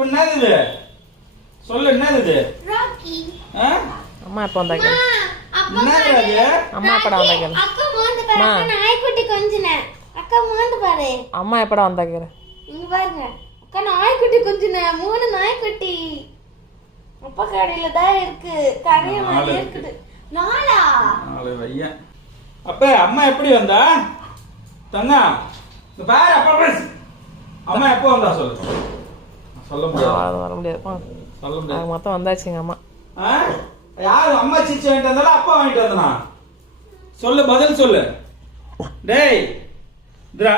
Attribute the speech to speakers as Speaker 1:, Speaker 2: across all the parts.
Speaker 1: அப்ப என்னது இது? சொல்லு என்னது இது?
Speaker 2: ராக்கி.
Speaker 1: ஆ?
Speaker 3: அம்மா எப்போ வந்தாங்க.
Speaker 2: அப்பா
Speaker 1: என்னது அது
Speaker 3: அம்மா எப்படா வந்தாங்க.
Speaker 2: அக்கா மோந்து பாரு. அக்கா நாய்க்குட்டி கொஞ்சினேன். அக்கா மோந்து பாரு.
Speaker 3: அம்மா எப்படா வந்தாங்க?
Speaker 2: இங்க பாருங்க. அக்கா நாய்க்குட்டி கொஞ்சினேன். மூணு நாய்க்குட்டி. அப்பா கடையில தான் இருக்கு கடையில மாதிரி
Speaker 1: இருக்கு.
Speaker 2: இருக்குது. நாளா
Speaker 1: நாலு பையன் அப்ப அம்மா எப்படி வந்தா? இந்த பாரு அப்பா. அம்மா எப்போ வந்தா சொல்லு.
Speaker 3: வர முடியாது. போ.
Speaker 1: சொல்ல
Speaker 3: அது
Speaker 1: முடியாது
Speaker 3: மொத்தம் வந்தாச்சுங்க அம்மா?
Speaker 1: யாரு அம்மா சீச்சி வாங்கிட்டு வந்தாலும் அப்பா வாங்கிட்டு வந்தனா? சொல்லு பதில் சொல்லு. டேய் இத்ரா.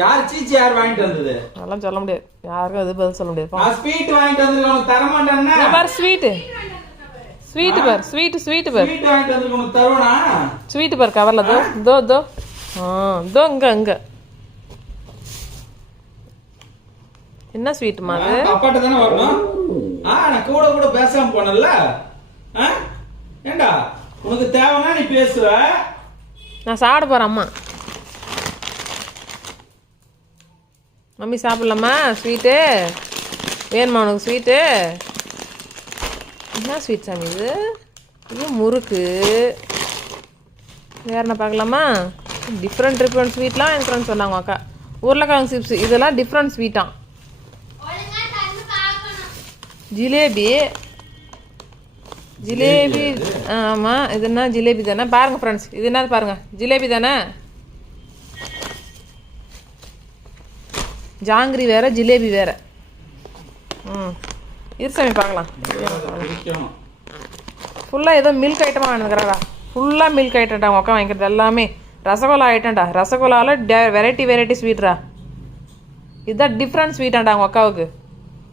Speaker 1: யார் சீச்சி யார் வாங்கிட்டு வந்தது?
Speaker 3: அதெல்லாம் சொல்ல முடியாது. யாருக்கும் எது பதில் சொல்ல முடியாது. போ.
Speaker 1: நான் ஸ்வீட் வாங்கிட்டு வந்திருக்கேன் உனக்கு தர மாட்டேன்னா
Speaker 3: பாரு ஸ்வீட்டு ஸ்வீட்டு பாரு ஸ்வீட்டு ஸ்வீட்டு பாரு.
Speaker 1: ஸ்வீட் வாங்கிட்டு வந்திருக்கேன் உனக்கு தருவனா?
Speaker 3: ஸ்வீட்டு பாரு கவர்ல தோ. தோ தோ. ஆ தோ இங்க இங்க. என்ன ஸ்வீட்டுமா அது?
Speaker 1: அப்பாட்ட தானே வரணும். ஆ நான் கூட கூட பேசாம போனேன்ல. ஆ? ஏண்டா? உனக்கு தேவைன்னா நீ பேசுவ.
Speaker 3: நான் சாப்பிட போறேன் அம்மா. மம்மி சாப்பிடலாமா? ஸ்வீட்டு வேணுமா உனக்கு ஸ்வீட்டு என்ன ஸ்வீட் சாமி இது? இது முறுக்கு. வேற என்ன பார்க்கலாமா? டிஃப்ரெண்ட் டிஃப்ரெண்ட் ஸ்வீட்லாம் இருக்கிறேன்னு சொன்னாங்க அக்கா. உருளைக்கிழங்கு சிப்ஸ் இதெல்லாம் டிஃப்ரெண்ட் ஸ்வீட்டாம் ஜிலேபி. ஜிலேபி ஆமாம் இது என்ன ஜிலேபி தானே? பாருங்க ஃப்ரெண்ட்ஸ் இது என்னது பாருங்க ஜிலேபி தானே? ஜாங்கிரி வேற ஜிலேபி வேற. ம். இருசாமி பார்க்கலாம். ஃபுல்லாக ஏதோ மில்க் ஐட்டமாக வாங்கிக்கிறா ஃபுல்லாக மில்க் ஐட்டம்டா உங்க வாங்கிக்கிறது எல்லாமே. ரசகுல்லா ஐட்டம்டா ரசகுல்லாவில் வெரைட்டி வெரைட்டி ஸ்வீட்ரா இதுதான் டிஃப்ரெண்ட் ஸ்வீட்டாண்டா உங்கள் அக்காவுக்கு.